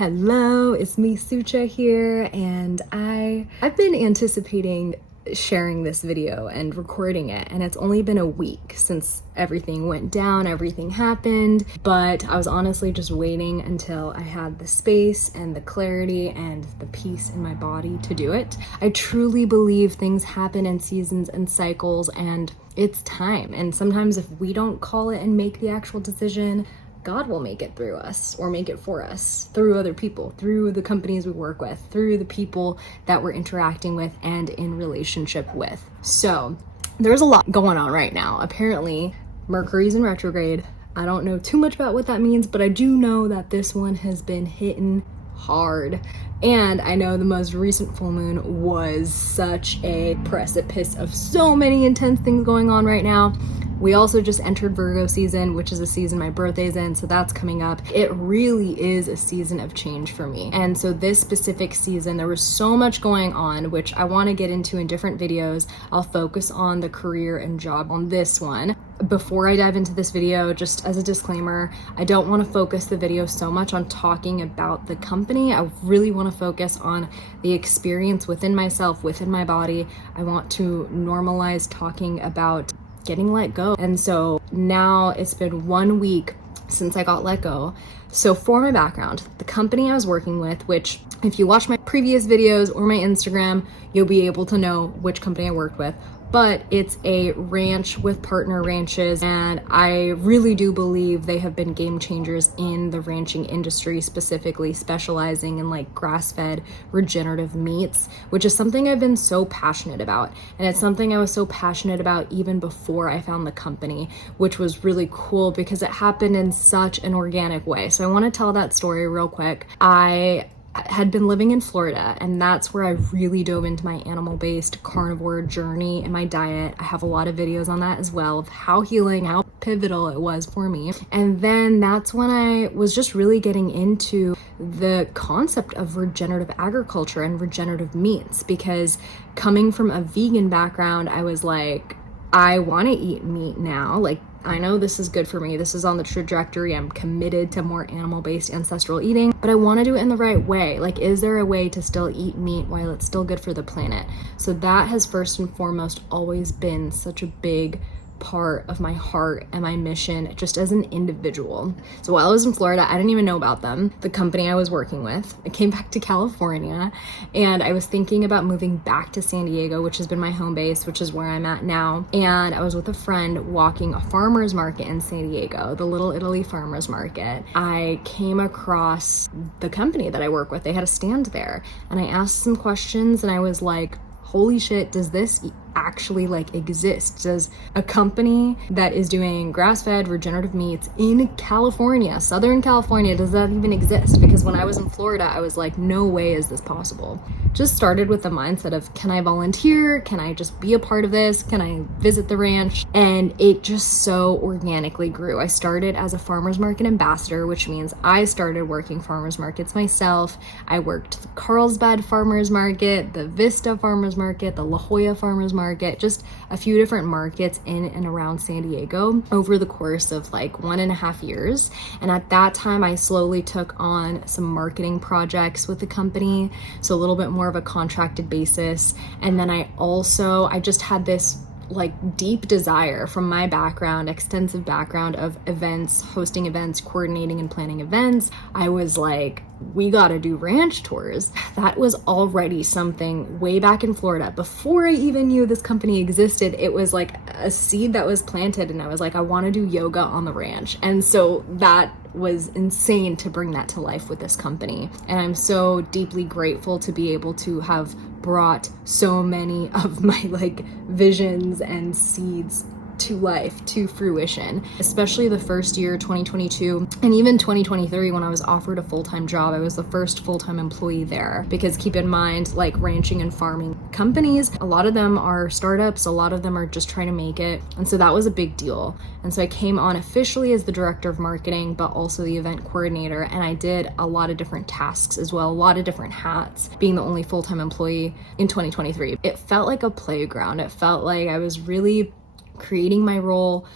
Hello, it's me, Sucha here, and I've been anticipating sharing this video and recording it, and it's only been a week since everything went down, everything happened, but I was honestly just waiting until I had the space and the clarity and the peace in my body to do it. I truly believe things happen in seasons and cycles, and it's time. And sometimes if we don't call it and make the actual decision, God will make it through us, or make it for us, through other people, through the companies we work with, through the people that we're interacting with and in relationship with. So there's a lot going on right now. Apparently, Mercury's in retrograde. I don't know too much about what that means, but I do know that this one has been hitting hard. And I know the most recent full moon was such a precipice of so many intense things going on right now. We also just entered Virgo season, which is a season my birthday's in, so that's coming up. It really is a season of change for me. And so this specific season, there was so much going on, which I want to get into in different videos. I'll focus on the career and job on this one. Before I dive into this video, just as a disclaimer, I don't want to focus the video so much on talking about the company. I really want to focus on the experience within myself, within my body. I want to normalize talking about getting let go. And so now it's been 1 week since I got let go. So for my background, the company I was working with, which if you watch my previous videos or my Instagram, you'll be able to know which company I worked with. But it's a ranch with partner ranches, and I really do believe they have been game changers in the ranching industry, specifically specializing in like grass-fed regenerative meats, which is something I've been so passionate about. And it's something I was so passionate about even before I found the company, which was really cool because it happened in such an organic way. So I want to tell that story real quick. I had been living in Florida, and that's where I really dove into my animal-based carnivore journey in my diet. I have a lot of videos on that as well, of how healing, how pivotal it was for me. And then that's when I was just really getting into the concept of regenerative agriculture and regenerative meats, because coming from a vegan background, I was like, I want to eat meat now. Like, I know this is good for me. This is on the trajectory. I'm committed to more animal-based ancestral eating, but I want to do it in the right way. Like, is there a way to still eat meat while it's still good for the planet? So that has first and foremost always been such a big part of my heart and my mission just as an individual. So while I was in Florida, I didn't even know about them, the company I was working with. I came back to California, and I was thinking about moving back to San Diego, which has been my home base, which is where I'm at now. And I was with a friend walking a farmer's market in San Diego, the Little Italy farmer's market. I came across the company that I work with. They had a stand there, and I asked some questions, and I was like, holy shit, does this actually like exist? Does a company that is doing grass-fed regenerative meats in California, Southern California, does that even exist? Because when I was in Florida, I was like, no way is this possible. Just started with the mindset of, can I volunteer? Can I just be a part of this? Can I visit the ranch? And it just so organically grew. I started as a farmer's market ambassador, which means I started working farmer's markets myself. I worked the Carlsbad farmer's market, the Vista farmer's market, the La Jolla farmer's market, just a few different markets in and around San Diego over the course of like 1.5 years. And at that time, I slowly took on some marketing projects with the company, so a little bit more of a contracted basis. And then I just had this like deep desire from my background, extensive background of events, hosting events, coordinating and planning events. I was like, we gotta do ranch tours. That was already something way back in Florida. Before I even knew this company existed, it was like a seed that was planted, and I was like, I wanna do yoga on the ranch. And so that was insane to bring that to life with this company. And I'm so deeply grateful to be able to have brought so many of my like visions and seeds to life, to fruition, especially the first year, 2022, and even 2023, when I was offered a full-time job. I was the first full-time employee there, because keep in mind, like ranching and farming companies, a lot of them are startups, a lot of them are just trying to make it. And so that was a big deal. And so I came on officially as the director of marketing, but also the event coordinator. And I did a lot of different tasks as well, a lot of different hats, being the only full-time employee in 2023. It felt like a playground. It felt like I was really creating my role,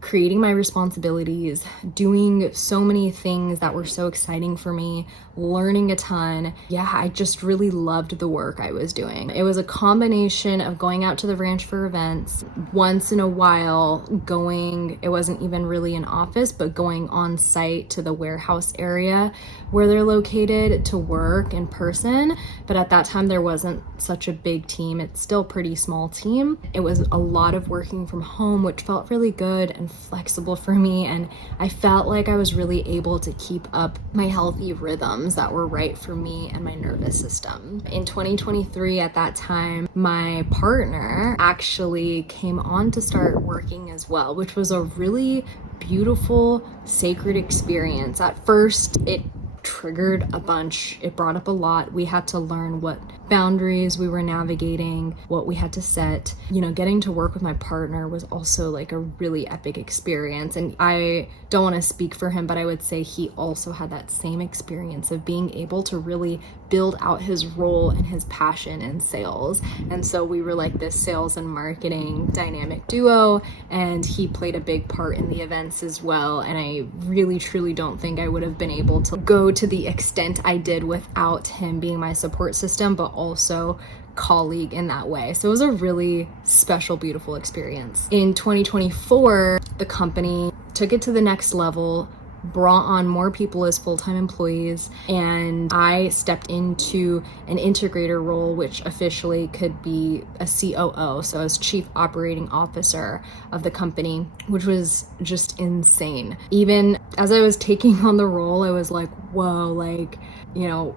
creating my responsibilities, doing so many things that were so exciting for me, learning a ton. Yeah, I just really loved the work I was doing. It was a combination of going out to the ranch for events, once in a while going, it wasn't even really an office, but going on site to the warehouse area where they're located to work in person. But at that time, there wasn't such a big team. It's still a pretty small team. It was a lot of working from home, which felt really good and flexible for me. And I felt like I was really able to keep up my healthy rhythms that were right for me and my nervous system. In 2023, at that time, my partner actually came on to start working as well, which was a really beautiful, sacred experience. At first, it triggered a bunch. It brought up a lot. We had to learn what boundaries we were navigating, what we had to set. You know, getting to work with my partner was also like a really epic experience. And I don't want to speak for him, but I would say he also had that same experience of being able to really build out his role and his passion in sales. And so we were like this sales and marketing dynamic duo, and he played a big part in the events as well. And I really, truly don't think I would have been able to go to the extent I did without him being my support system, but also colleague in that way. So it was a really special, beautiful experience. In 2024, the company took it to the next level, brought on more people as full-time employees, and I stepped into an integrator role, which officially could be a COO, so as Chief Operating Officer of the company, which was just insane. Even as I was taking on the role, I was like, whoa, like, you know,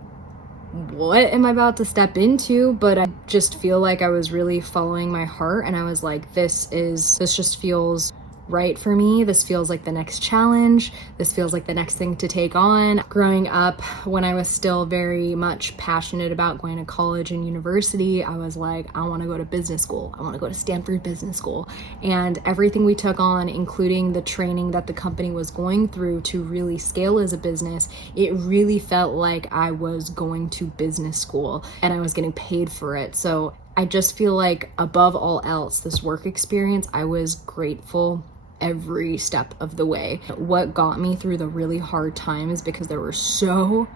what am I about to step into? But I just feel like I was really following my heart, and I was like, this just feels right for me. This feels like the next challenge. This feels like the next thing to take on. Growing up, when I was still very much passionate about going to college and university, I was like, I want to go to business school. I want to go to Stanford Business School. And everything we took on, including the training that the company was going through to really scale as a business, it really felt like I was going to business school and I was getting paid for it. So I just feel like above all else, this work experience, I was grateful every step of the way. What got me through the really hard times, because there were so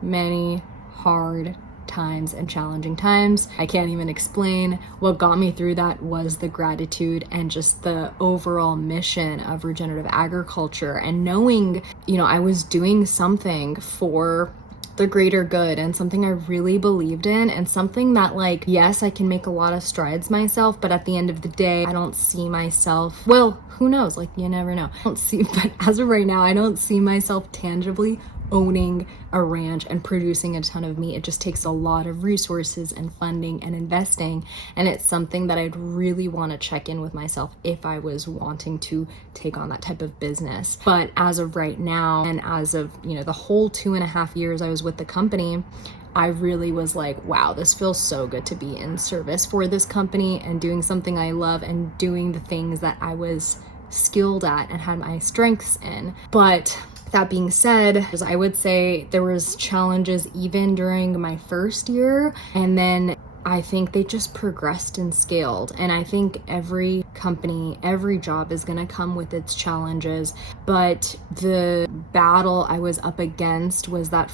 many hard times and challenging times, I can't even explain. What got me through that was the gratitude and just the overall mission of regenerative agriculture, and knowing, you know, I was doing something for the greater good and something I really believed in, and something that, like, yes, I can make a lot of strides myself, but at the end of the day, I don't see myself, well, who knows, like, you never know. But as of right now, I don't see myself tangibly owning a ranch and producing a ton of meat. It just takes a lot of resources and funding and investing, and it's something that I'd really want to check in with myself if I was wanting to take on that type of business. But as of right now, and as of, you know, the whole 2.5 years I was with the company, I really was like, wow, this feels so good to be in service for this company and doing something I love and doing the things that I was skilled at and had my strengths in. But that being said, I would say there was challenges even during my first year, and then I think they just progressed and scaled. And I think every company, every job is going to come with its challenges. But the battle I was up against was that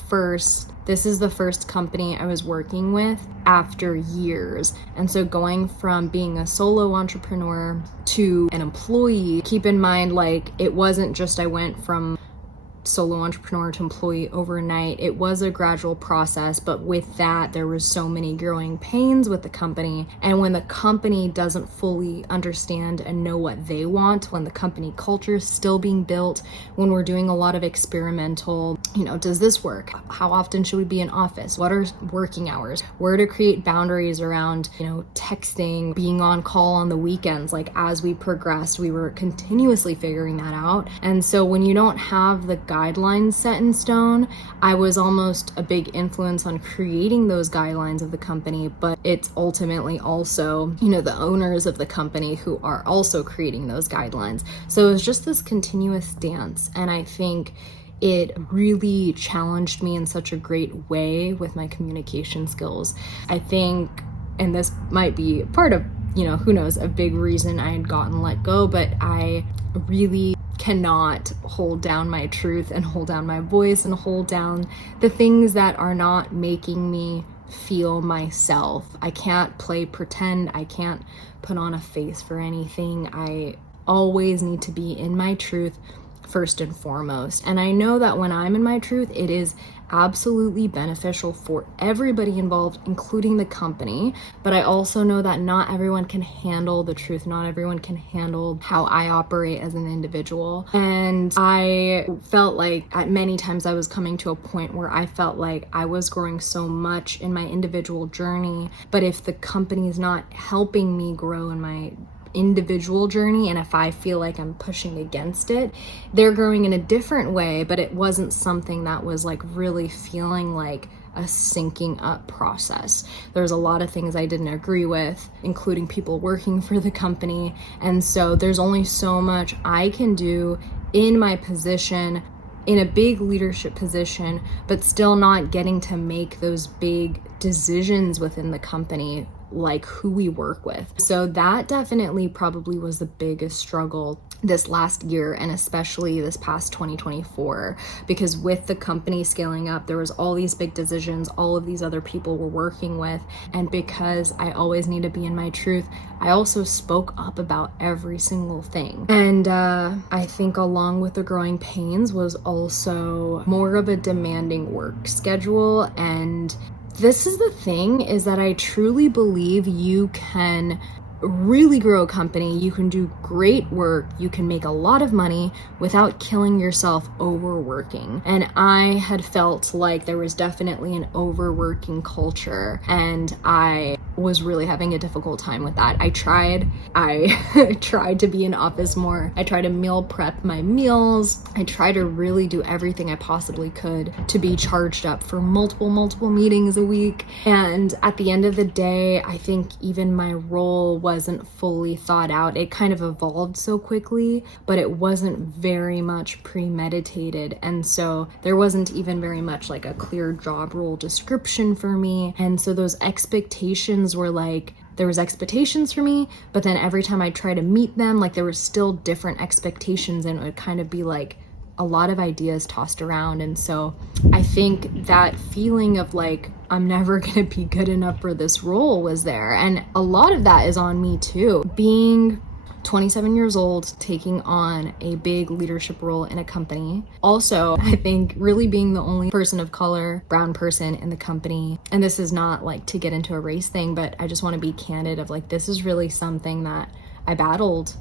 this is the first company I was working with after years. And so going from being a solo entrepreneur to an employee, keep in mind, like, it wasn't just I went from solo entrepreneur to employee overnight. It was a gradual process, but with that, there was so many growing pains with the company. And when the company doesn't fully understand and know what they want, when the company culture is still being built, when we're doing a lot of experimental, you know, does this work? How often should we be in office? What are working hours? Where to create boundaries around, you know, texting, being on call on the weekends. Like, as we progressed, we were continuously figuring that out. And so when you don't have the guidelines set in stone, I was almost a big influence on creating those guidelines of the company, but it's ultimately also, you know, the owners of the company who are also creating those guidelines. So it was just this continuous dance, and I think it really challenged me in such a great way with my communication skills. I think, and this might be part of, you know, who knows, a big reason I had gotten let go, but I really cannot hold down my truth and hold down my voice and hold down the things that are not making me feel myself. I can't play pretend. I can't put on a face for anything. I always need to be in my truth first and foremost. And I know that when I'm in my truth, it is absolutely beneficial for everybody involved, including the company. But I also know that not everyone can handle the truth. Not everyone can handle how I operate as an individual. And I felt like at many times I was coming to a point where I felt like I was growing so much in my individual journey. But if the company is not helping me grow in my individual journey, and if I feel like I'm pushing against it, they're growing in a different way, but it wasn't something that was like really feeling like a syncing up process. There's a lot of things I didn't agree with, including people working for the company. And so there's only so much I can do in my position, in a big leadership position, but still not getting to make those big decisions within the company, like who we work with. So that definitely probably was the biggest struggle this last year, and especially this past 2024, because with the company scaling up, there was all these big decisions all of these other people were working with. And because I always need to be in my truth, I also spoke up about every single thing. And I think along with the growing pains was also more of a demanding work schedule. And this is the thing, is that I truly believe you can really grow a company, you can do great work, you can make a lot of money without killing yourself overworking. And I had felt like there was definitely an overworking culture, and I was really having a difficult time with that. I tried to be in office more. I tried to meal prep my meals. I tried to really do everything I possibly could to be charged up for multiple meetings a week. And at the end of the day, I think even my role wasn't fully thought out. It kind of evolved so quickly, but it wasn't very much premeditated. And so there wasn't even very much like a clear job role description for me. And so those expectations were like, there was expectations for me, but then every time I try to meet them, like there were still different expectations, and it would kind of be like a lot of ideas tossed around. And so I think that feeling of like, I'm never gonna be good enough for this role was there. And a lot of that is on me too. Being 27 years old, taking on a big leadership role in a company. Also, I think really being the only person of color, brown person in the company. And this is not like to get into a race thing, but I just want to be candid of like, this is really something that I battled,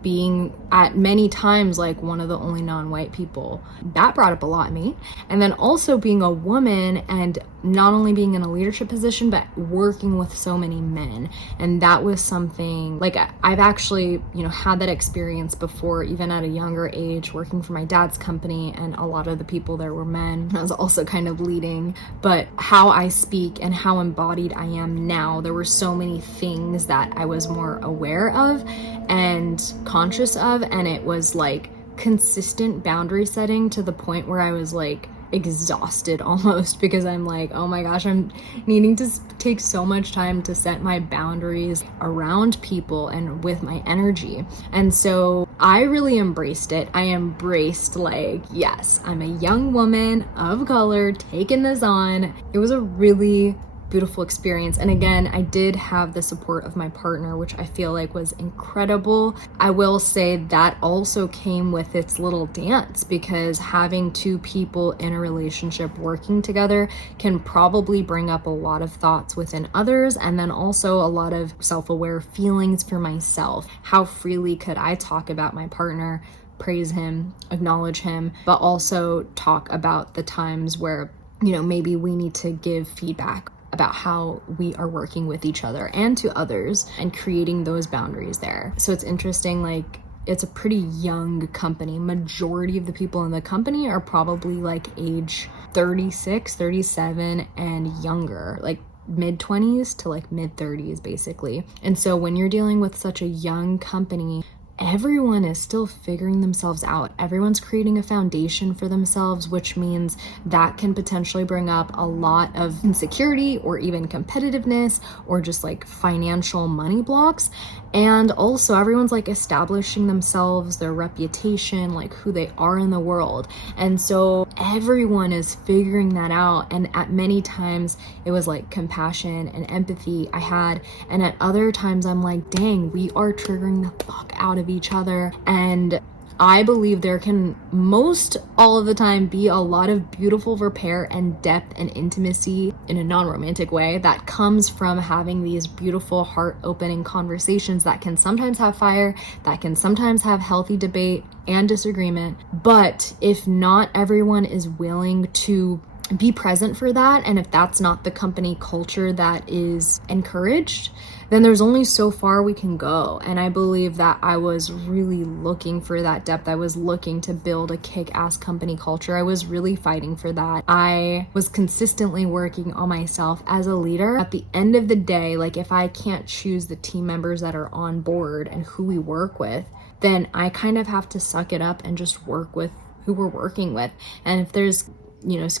being at many times like one of the only non-white people. That brought up a lot in me. And then also being a woman and not only being in a leadership position, but working with so many men. And that was something like I've actually, had that experience before, even at a younger age, working for my dad's company, and a lot of the people there were men. I was also kind of leading, but how I speak and how embodied I am now, there were so many things that I was more aware of and conscious of, and it was like consistent boundary setting to the point where I was like exhausted almost, because I'm like, oh my gosh, I'm needing to take so much time to set my boundaries around people and with my energy. And so I really embraced it. I embraced like, yes, I'm a young woman of color taking this on. It was a really beautiful experience. And again, I did have the support of my partner, which I feel like was incredible. I will say that also came with its little dance, because having two people in a relationship working together can probably bring up a lot of thoughts within others, and then also a lot of self-aware feelings for myself. How freely could I talk about my partner, praise him, acknowledge him, but also talk about the times where, maybe we need to give feedback about how we are working with each other and to others, and creating those boundaries there. So it's interesting, like it's a pretty young company. Majority of the people in the company are probably like age 36, 37 and younger, like mid-20s to like mid-30s basically. And so when you're dealing with such a young company, everyone is still figuring themselves out. Everyone's creating a foundation for themselves, which means that can potentially bring up a lot of insecurity or even competitiveness or just like financial money blocks. And also everyone's like establishing themselves, their reputation, like who they are in the world. And so everyone is figuring that out. And at many times it was like compassion and empathy I had. And at other times I'm like, dang, we are triggering the fuck out of each other. And I believe there can most all of the time be a lot of beautiful repair and depth and intimacy in a non-romantic way that comes from having these beautiful heart-opening conversations that can sometimes have fire, that can sometimes have healthy debate and disagreement. But if not everyone is willing to be present for that, and if that's not the company culture that is encouraged, then there's only so far we can go. And I believe that I was really looking for that depth. I was looking to build a kick-ass company culture. I was really fighting for that. I was consistently working on myself as a leader. At the end of the day, like if I can't choose the team members that are on board and who we work with, then I kind of have to suck it up and just work with who we're working with. And if there's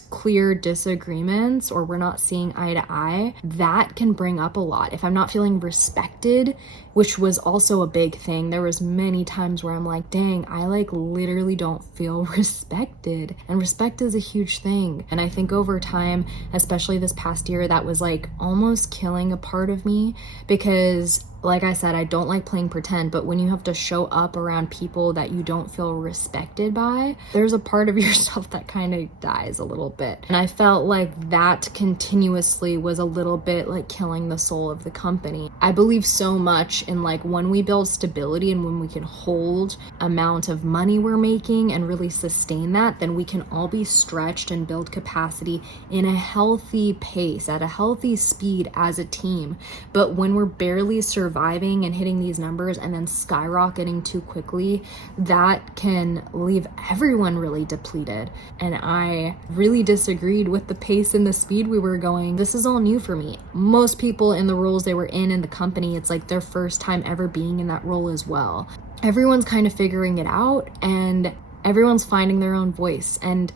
clear disagreements or we're not seeing eye to eye, that can bring up a lot. If I'm not feeling respected, which was also a big thing, there was many times where I'm like, dang, I like literally don't feel respected. And respect is a huge thing. And I think over time, especially this past year, that was like almost killing a part of me because like I said, I don't like playing pretend, but when you have to show up around people that you don't feel respected by, there's a part of yourself that kind of dies a little bit. And I felt like that continuously was a little bit like killing the soul of the company. I believe so much in like when we build stability and when we can hold amount of money we're making and really sustain that, then we can all be stretched and build capacity in a healthy pace, at a healthy speed as a team. But when we're barely surviving and hitting these numbers and then skyrocketing too quickly, that can leave everyone really depleted. And I really disagreed with the pace and the speed we were going. This is all new for me. Most people in the roles they were in the company, it's like their first time ever being in that role as well. Everyone's kind of figuring it out and everyone's finding their own voice. And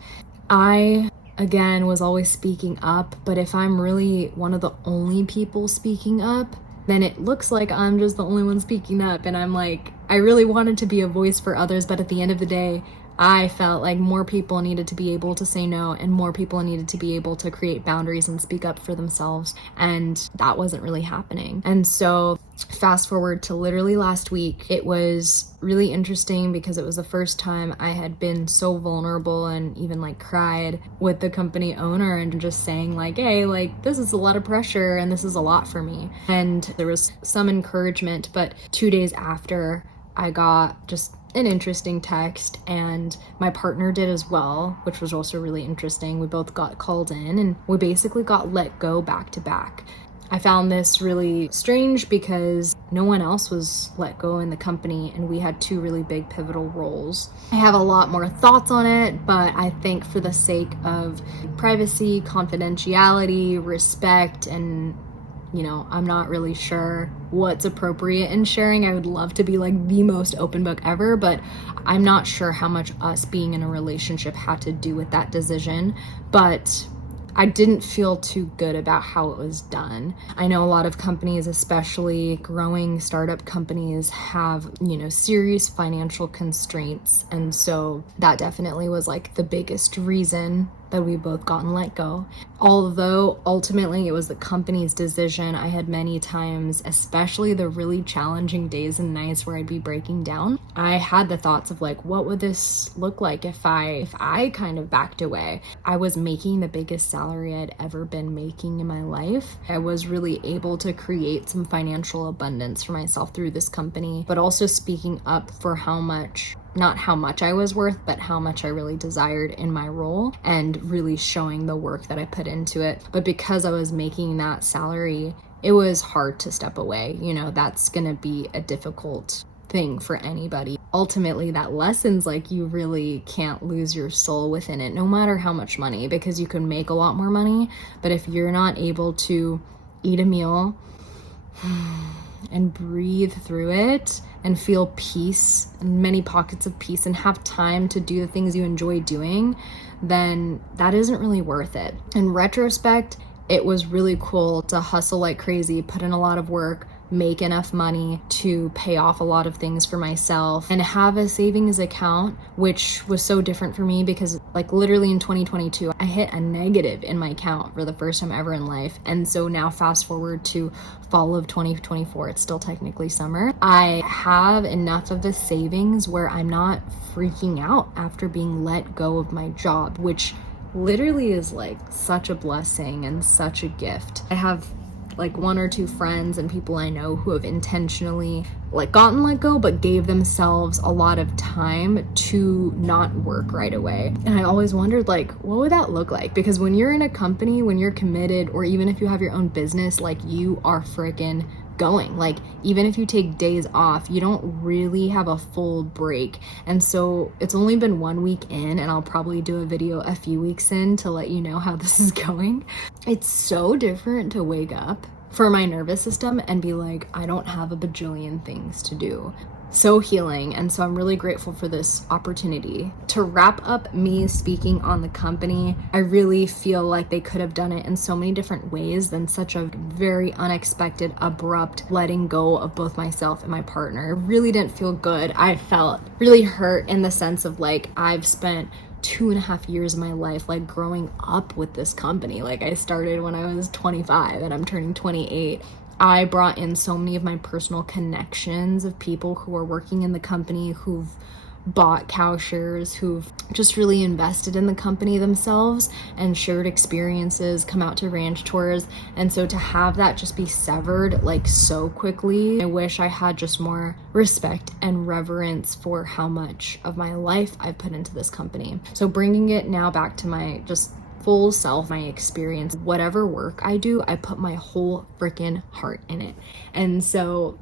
I again was always speaking up, but if I'm really one of the only people speaking up, then it looks like I'm just the only one speaking up. And I'm like, I really wanted to be a voice for others, but at the end of the day, I felt like more people needed to be able to say no and more people needed to be able to create boundaries and speak up for themselves. And that wasn't really happening. And so fast forward to literally last week, it was really interesting because it was the first time I had been so vulnerable and even like cried with the company owner and just saying like, hey, like this is a lot of pressure and this is a lot for me. And there was some encouragement, but 2 days after, I got just an interesting text and my partner did as well, which was also really interesting. We both got called in and we basically got let go back to back. I found this really strange because no one else was let go in the company and we had two really big pivotal roles. I have a lot more thoughts on it, but I think for the sake of privacy, confidentiality, respect, and I'm not really sure what's appropriate in sharing. I would love to be like the most open book ever, but I'm not sure how much us being in a relationship had to do with that decision. But I didn't feel too good about how it was done. I know a lot of companies, especially growing startup companies, have, serious financial constraints. And so that definitely was like the biggest reason that we both gotten let go. Although ultimately it was the company's decision, I had many times, especially the really challenging days and nights where I'd be breaking down, I had the thoughts of like, what would this look like if I kind of backed away? I was making the biggest salary I'd ever been making in my life. I was really able to create some financial abundance for myself through this company, but also speaking up for not how much I was worth, but how much I really desired in my role and really showing the work that I put into it. But because I was making that salary, it was hard to step away. That's gonna be a difficult thing for anybody. Ultimately, that lesson's like you really can't lose your soul within it, no matter how much money, because you can make a lot more money, but if you're not able to eat a meal, and breathe through it and feel peace and many pockets of peace and have time to do the things you enjoy doing, then that isn't really worth it. In retrospect, it was really cool to hustle like crazy, put in a lot of work, make enough money to pay off a lot of things for myself, and have a savings account, which was so different for me because like literally in 2022 I hit a negative in my account for the first time ever in life. And so now fast forward to fall of 2024, it's still technically summer, I have enough of a savings where I'm not freaking out after being let go of my job, which literally is like such a blessing and such a gift. I have like one or two friends and people I know who have intentionally like gotten let go but gave themselves a lot of time to not work right away. And I always wondered, like, what would that look like? Because when you're in a company, when you're committed, or even if you have your own business, like you are freaking going. Like even if you take days off, you don't really have a full break. And so it's only been 1 week in, and I'll probably do a video a few weeks in to let you know how this is going. It's so different to wake up for my nervous system and be like, I don't have a bajillion things to do. So healing. And so I'm really grateful for this opportunity. To wrap up me speaking on the company, I really feel like they could have done it in so many different ways than such a very unexpected, abrupt letting go of both myself and my partner. It really didn't feel good. I felt really hurt in the sense of like, I've spent 2.5 years of my life like growing up with this company. Like I started when I was 25 and I'm turning 28. I brought in so many of my personal connections of people who are working in the company, who've bought cow shares, who've just really invested in the company themselves and shared experiences, come out to ranch tours. And so to have that just be severed like so quickly, I wish I had just more respect and reverence for how much of my life I've put into this company. So bringing it now back to my just full self, my experience, whatever work I do, I put my whole freaking heart in it. And so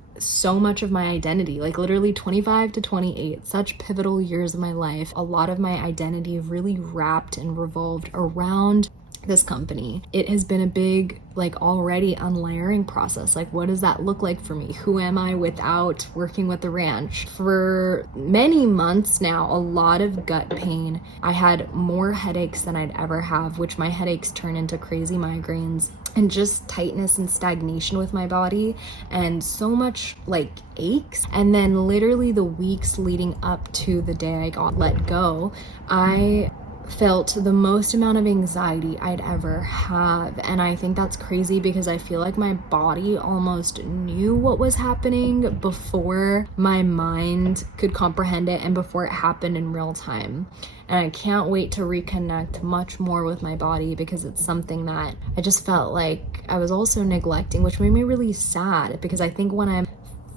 much of my identity, like literally 25 to 28, such pivotal years of my life, a lot of my identity really wrapped and revolved around this company. It has been a big, like already unlayering process. Like, what does that look like for me? Who am I without working with the ranch? For many months now, a lot of gut pain. I had more headaches than I'd ever have, which my headaches turn into crazy migraines, and just tightness and stagnation with my body, and so much like aches. And then literally the weeks leading up to the day I got let go, I felt the most amount of anxiety I'd ever have. And I think that's crazy because I feel like my body almost knew what was happening before my mind could comprehend it and before it happened in real time. And I can't wait to reconnect much more with my body because it's something that I just felt like I was also neglecting, which made me really sad because I think when I'm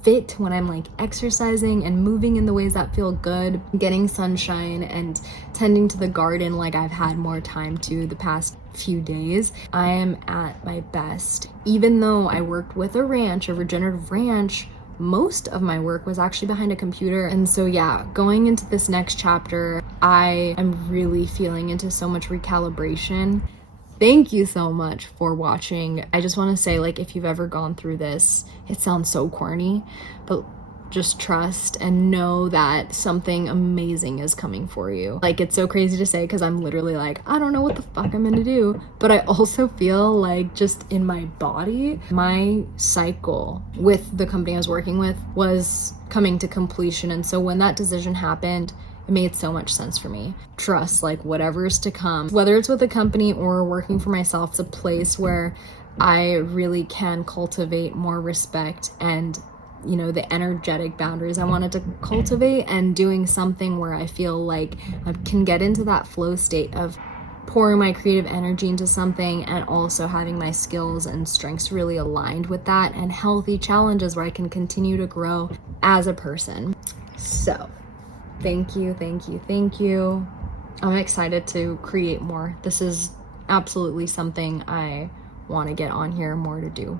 fit, when I'm like exercising and moving in the ways that feel good, getting sunshine and tending to the garden like I've had more time to the past few days, I am at my best. Even though I worked with a ranch, a regenerative ranch, most of my work was actually behind a computer. And so yeah, going into this next chapter, I am really feeling into so much recalibration. Thank you so much for watching. I just want to say, like, if you've ever gone through this, it sounds so corny, but just trust and know that something amazing is coming for you. Like, it's so crazy to say because I'm literally like, I don't know what the fuck I'm gonna do. But I also feel like just in my body, my cycle with the company I was working with was coming to completion. And so when that decision happened, it made so much sense for me. Trust, like, whatever's to come, whether it's with a company or working for myself, it's a place where I really can cultivate more respect and, you know, the energetic boundaries I wanted to cultivate, and doing something where I feel like I can get into that flow state of pouring my creative energy into something and also having my skills and strengths really aligned with that, and healthy challenges where I can continue to grow as a person. So thank you, thank you, thank you. I'm excited to create more. This is absolutely something I want to get on here more to do.